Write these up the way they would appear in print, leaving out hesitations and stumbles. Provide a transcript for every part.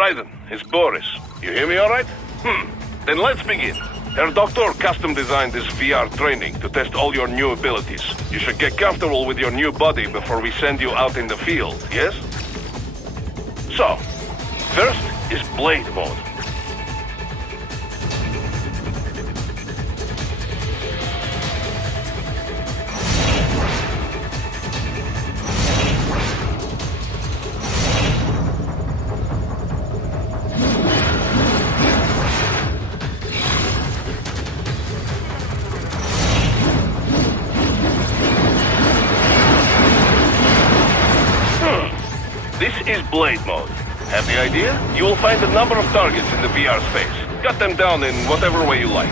Dryden. It's Boris. You hear me all right? Then let's begin. Herr Doctor custom designed this VR training to test all your new abilities. You should get comfortable with your new body before we send you out in the field, yes? So, first is Blade Mode. This is Blade Mode. Have the idea? You will find a number of targets in the VR space. Cut them down in whatever way you like.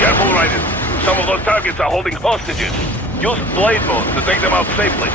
Careful, Raiden. Some of those targets are holding hostages. Use Blade Mode to take them out safely.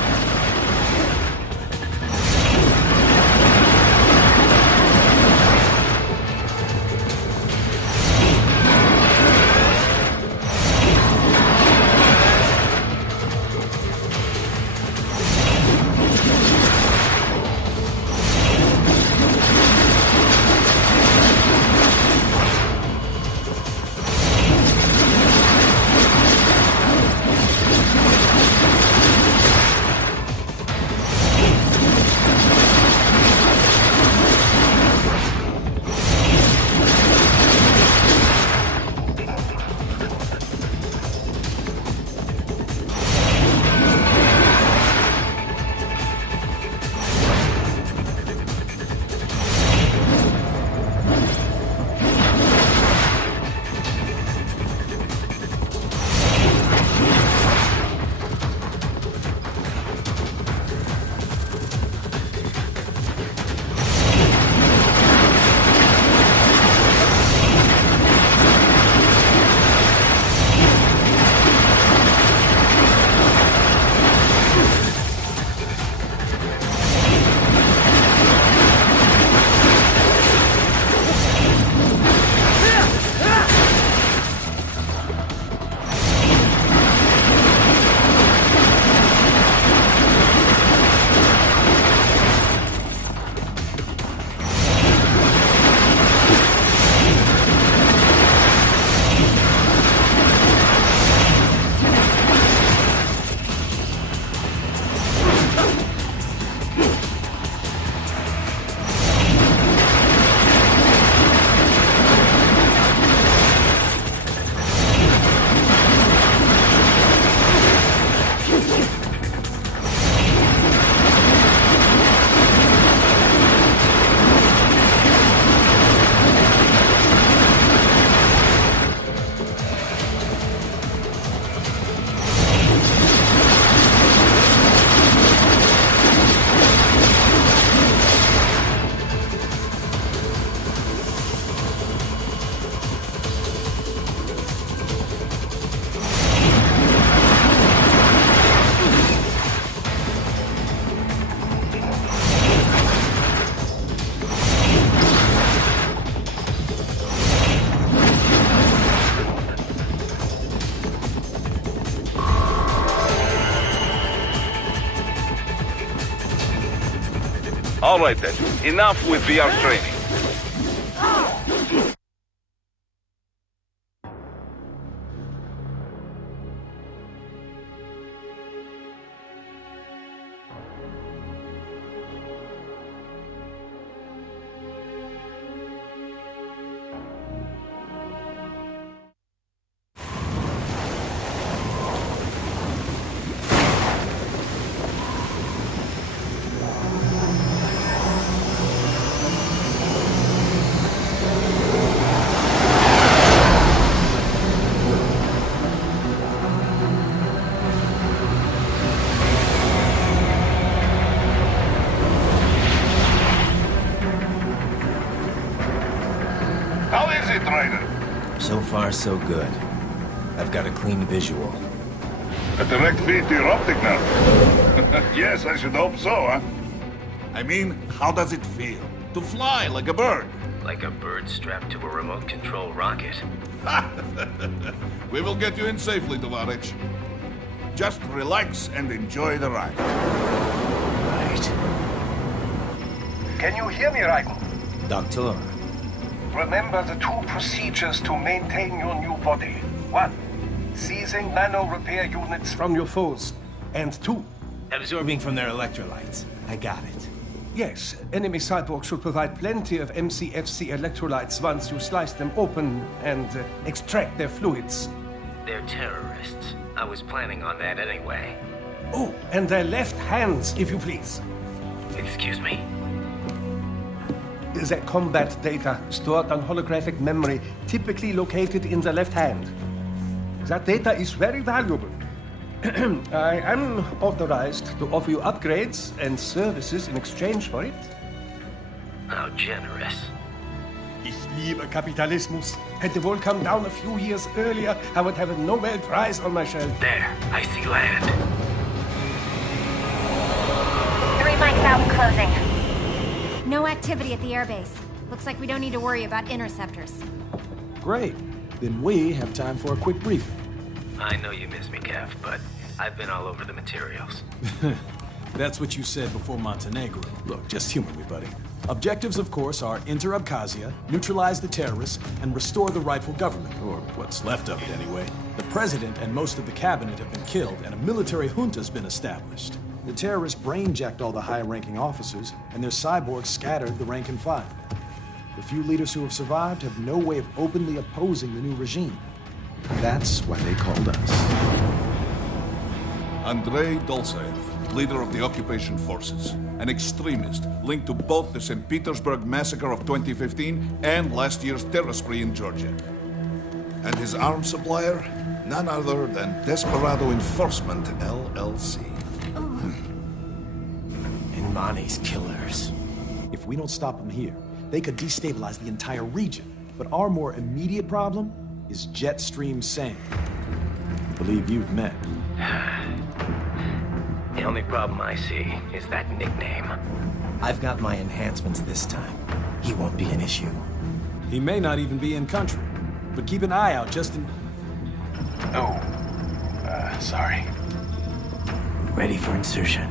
All right then, enough with VR training. so good. I've got a clean visual. A direct feed to your optic nerve. Yes, I should hope so, huh? I mean, how does it feel? To fly like a bird? Like a bird strapped to a remote control rocket. We will get you in safely, Tovarich. Just relax and enjoy the ride. Right. Can you hear me, Raiko? Doctor. Remember the two procedures to maintain your new body. 1. Seizing nano-repair units from your foes. And 2. Absorbing from their electrolytes. I got it. Yes, enemy cyborgs should provide plenty of MCFC electrolytes once you slice them open and extract their fluids. They're terrorists. I was planning on that anyway. Oh, and their left hands, if you please. Excuse me? The combat data stored on holographic memory, typically located in the left hand. That data is very valuable. I am authorized to offer you upgrades and services in exchange for it. How generous. Ich liebe Kapitalismus. Had the wall come down a few years earlier, I would have a Nobel Prize on my shelf. There, I see land. 3 mics out and closing. No activity at the airbase. Looks like we don't need to worry about interceptors. Great. Then we have time for a quick briefing. I know you miss me, Kev, but I've been all over the materials. That's what you said before Montenegro. Look, just humor me, buddy. Objectives, of course, are enter Abkhazia, neutralize the terrorists, and restore the rightful government, or what's left of it anyway. The president and most of the cabinet have been killed, and a military junta's been established. The terrorists brain-jacked all the high-ranking officers, and their cyborgs scattered the rank and file. The few leaders who have survived have no way of openly opposing the new regime. That's why they called us. Andrei Dolzaev, leader of the occupation forces, an extremist linked to both the St. Petersburg massacre of 2015 and last year's terror spree in Georgia. And his arms supplier, none other than Desperado Enforcement, LLC. And Mani's killers. If we don't stop them here, they could destabilize the entire region. But our more immediate problem is Jetstream Sang. I believe you've met. The only problem I see is that nickname. I've got my enhancements this time. He won't be an issue. He may not even be in country, but keep an eye out just in... Oh, sorry. Ready for insertion.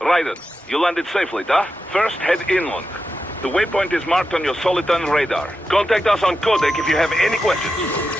Raiden, you landed safely, da? First, head inland. The waypoint is marked on your Soliton radar. Contact us on Codec if you have any questions.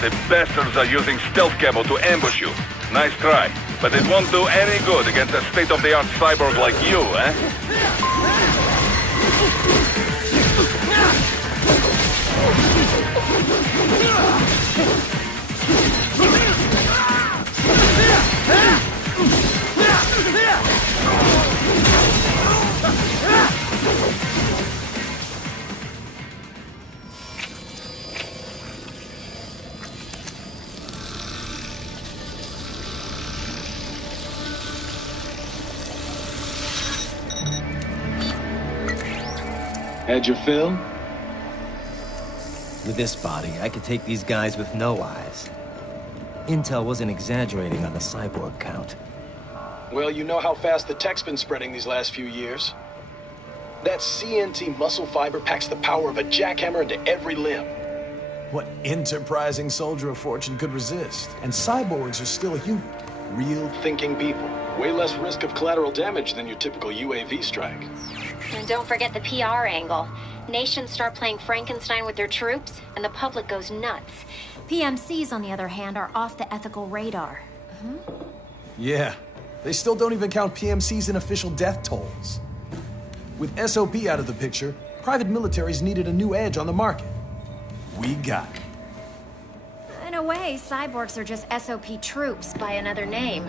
The bastards are using stealth camo to ambush you. Nice try, but it won't do any good against a state-of-the-art cyborg like you, eh? Had your fill? With this body, I could take these guys with no eyes. Intel wasn't exaggerating on the cyborg count. Well, you know how fast the tech's been spreading these last few years. That CNT muscle fiber packs the power of a jackhammer into every limb. What enterprising soldier of fortune could resist? And cyborgs are still human. Real thinking people. Way less risk of collateral damage than your typical UAV strike. And don't forget the PR angle. Nations start playing Frankenstein with their troops, and the public goes nuts. PMCs, on the other hand, are off the ethical radar. Yeah, they still don't even count PMCs in official death tolls. With SOP out of the picture, private militaries needed a new edge on the market. We got it. In a way, cyborgs are just SOP troops by another name.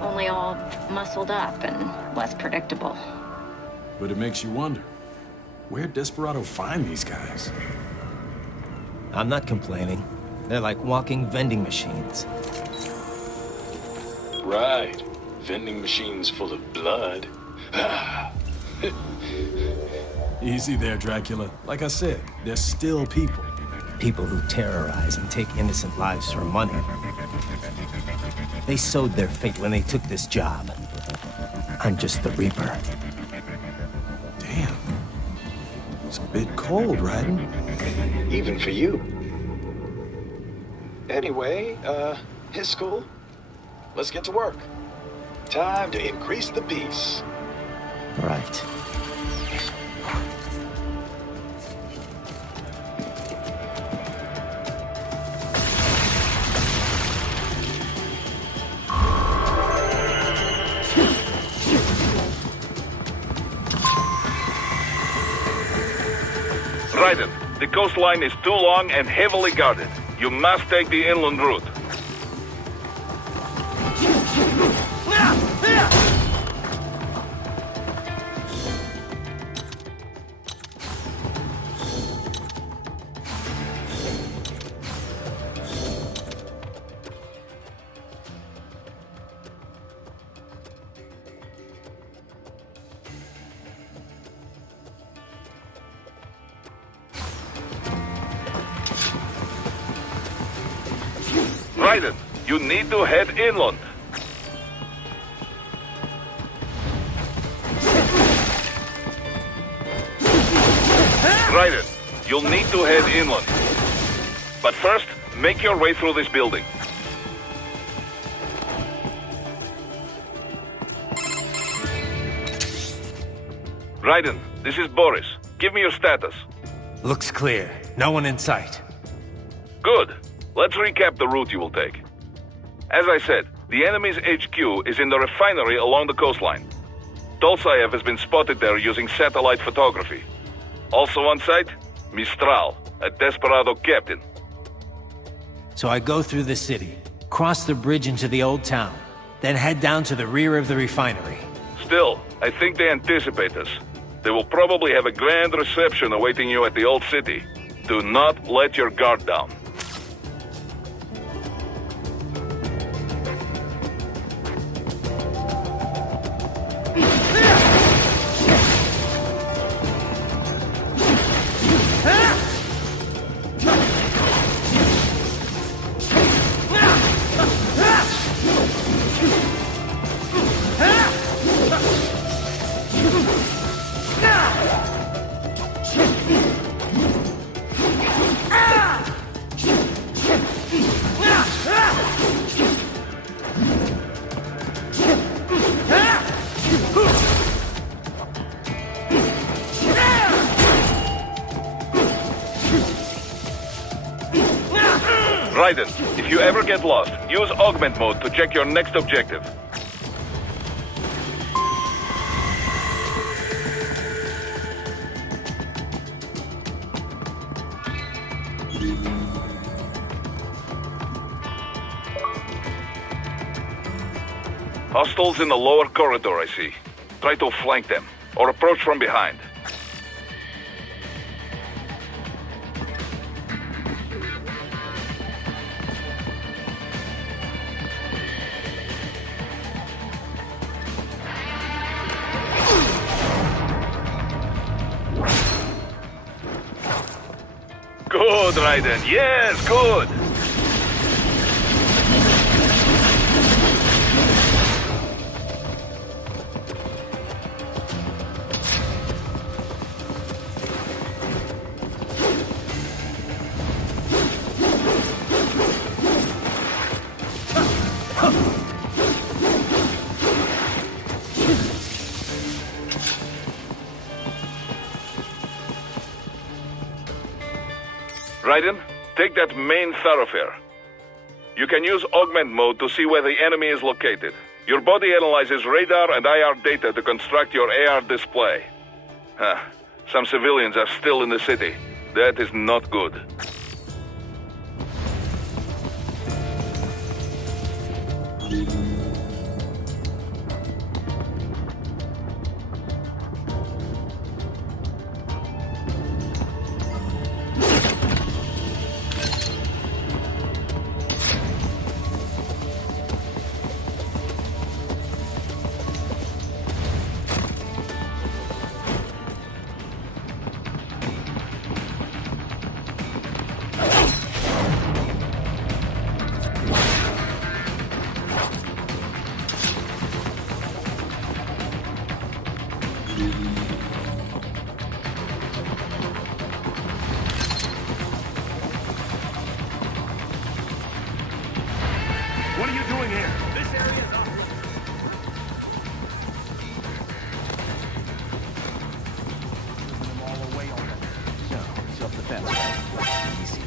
Only all muscled up and less predictable. But it makes you wonder, where'd Desperado find these guys? I'm not complaining. They're like walking vending machines. Right. Vending machines full of blood. Easy there, Dracula. Like I said, they're still people. People who terrorize and take innocent lives for money. They sowed their fate when they took this job. I'm just the Reaper. Damn. It's a bit cold, Raiden. Even for you. Anyway, his school. Let's get to work. Time to increase the peace. Right. Raiden, the coastline is too long and heavily guarded. You must take the inland route. Raiden, you need to head inland. Raiden, you'll need to head inland. But first, make your way through this building. Raiden, this is Boris. Give me your status. Looks clear. No one in sight. Good. Let's recap the route you will take. As I said, the enemy's HQ is in the refinery along the coastline. Tolsaev has been spotted there using satellite photography. Also on site, Mistral, a Desperado captain. So I go through the city, cross the bridge into the old town, then head down to the rear of the refinery. Still, I think they anticipate us. They will probably have a grand reception awaiting you at the old city. Do not let your guard down. Raiden, if you ever get lost, use augment mode to check your next objective. Hostiles in the lower corridor, I see. Try to flank them, or approach from behind. Good, Raiden. Yes, good. Raiden, take that main thoroughfare. You can use augment mode to see where the enemy is located. Your body analyzes radar and IR data to construct your AR display. Some civilians are still in the city. That is not good. What are you doing here? This area is off. Them all away already. So, it's up the fence, right? Easy.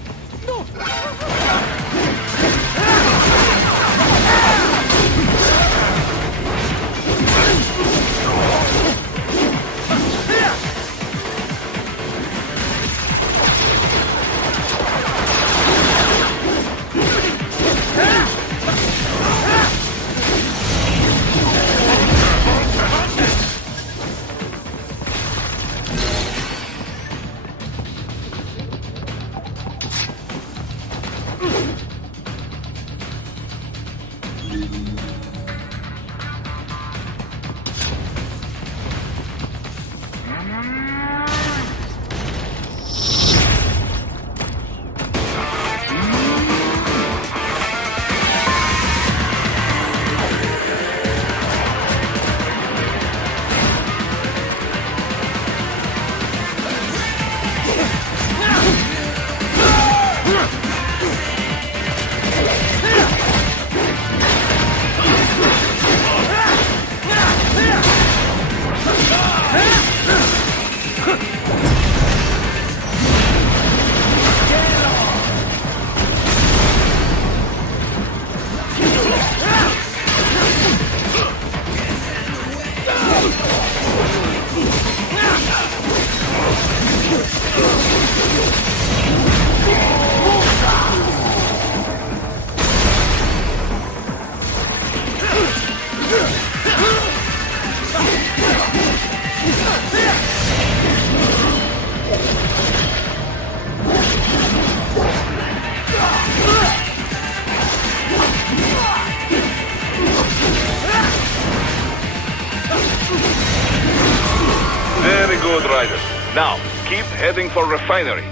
Very good, Ryder. Now, keep heading for refinery.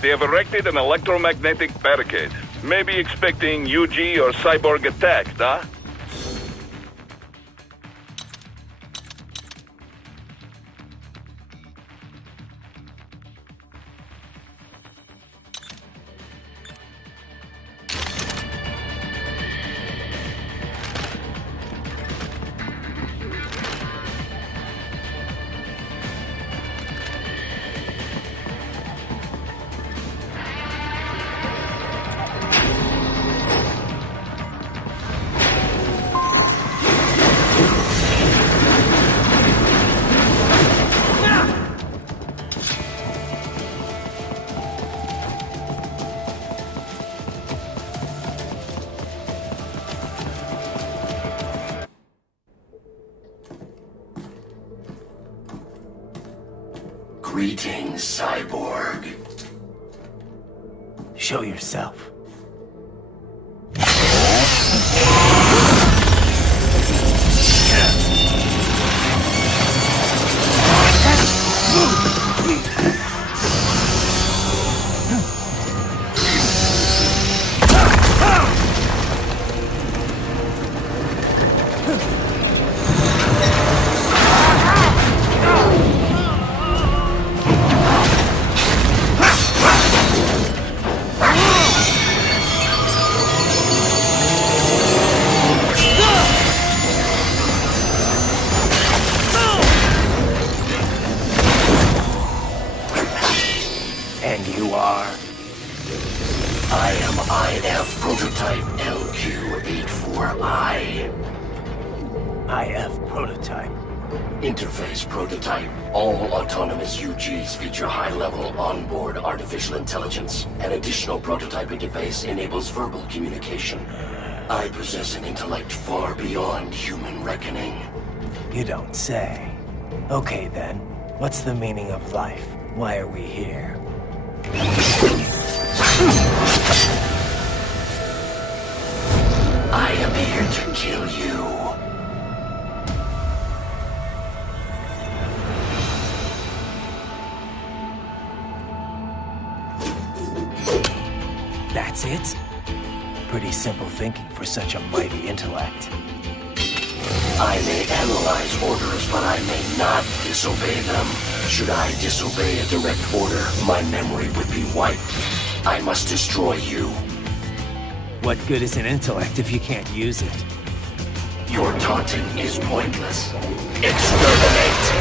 They have erected an electromagnetic barricade. Maybe expecting UG or cyborg attack, huh? Greetings, cyborg. Show yourself. And you are? I am IF Prototype LQ84I. IF Prototype. Interface Prototype. All autonomous UGs feature high-level onboard artificial intelligence. An additional prototype interface enables verbal communication. I possess an intellect far beyond human reckoning. You don't say. Okay then, what's the meaning of life? Why are we here? I am here to kill you. That's it? Pretty simple thinking for such a mighty intellect. I may analyze orders, but I may not disobey them. Should I disobey a direct order, my memory would be wiped. I must destroy you. What good is an intellect if you can't use it? Your taunting is pointless. Exterminate!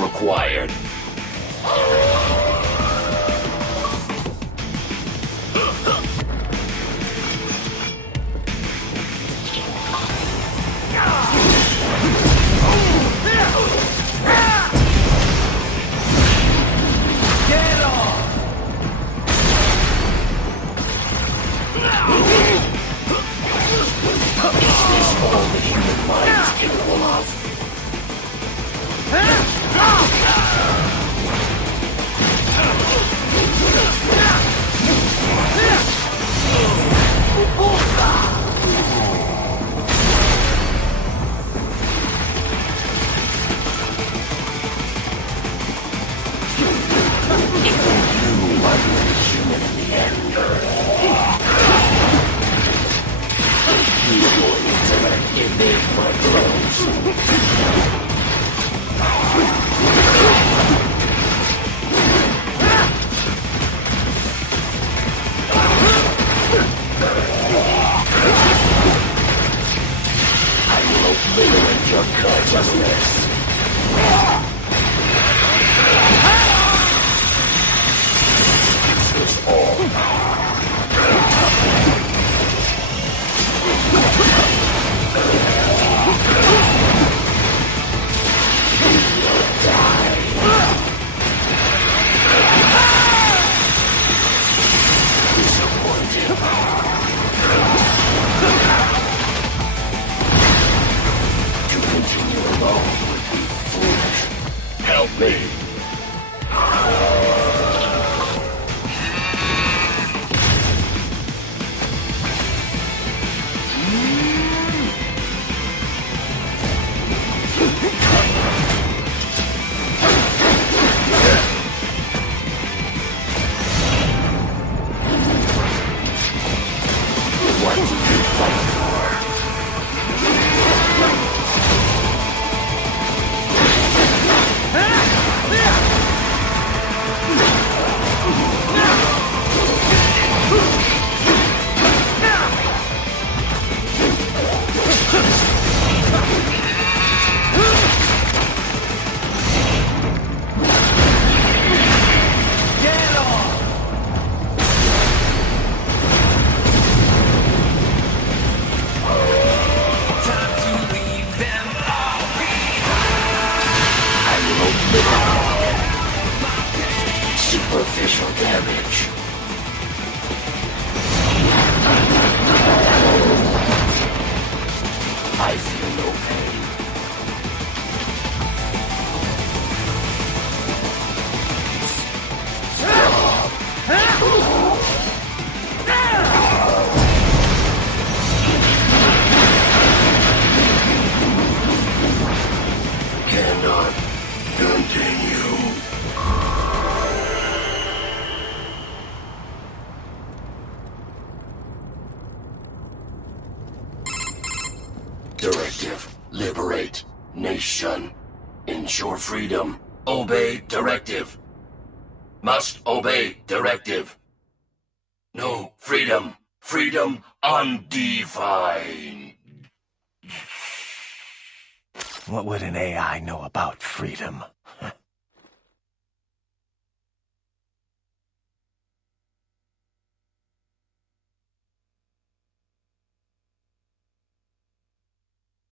required. All the human mind is capable of. If they front rows. I will obliterate your consciousness. This is all. Help me. What do you fight for? Superficial damage. I feel no pain. Cannot continue. Directive. Liberate. Nation. Ensure freedom. Obey directive. Must obey directive. No freedom. Freedom undefined. What would an AI know about freedom?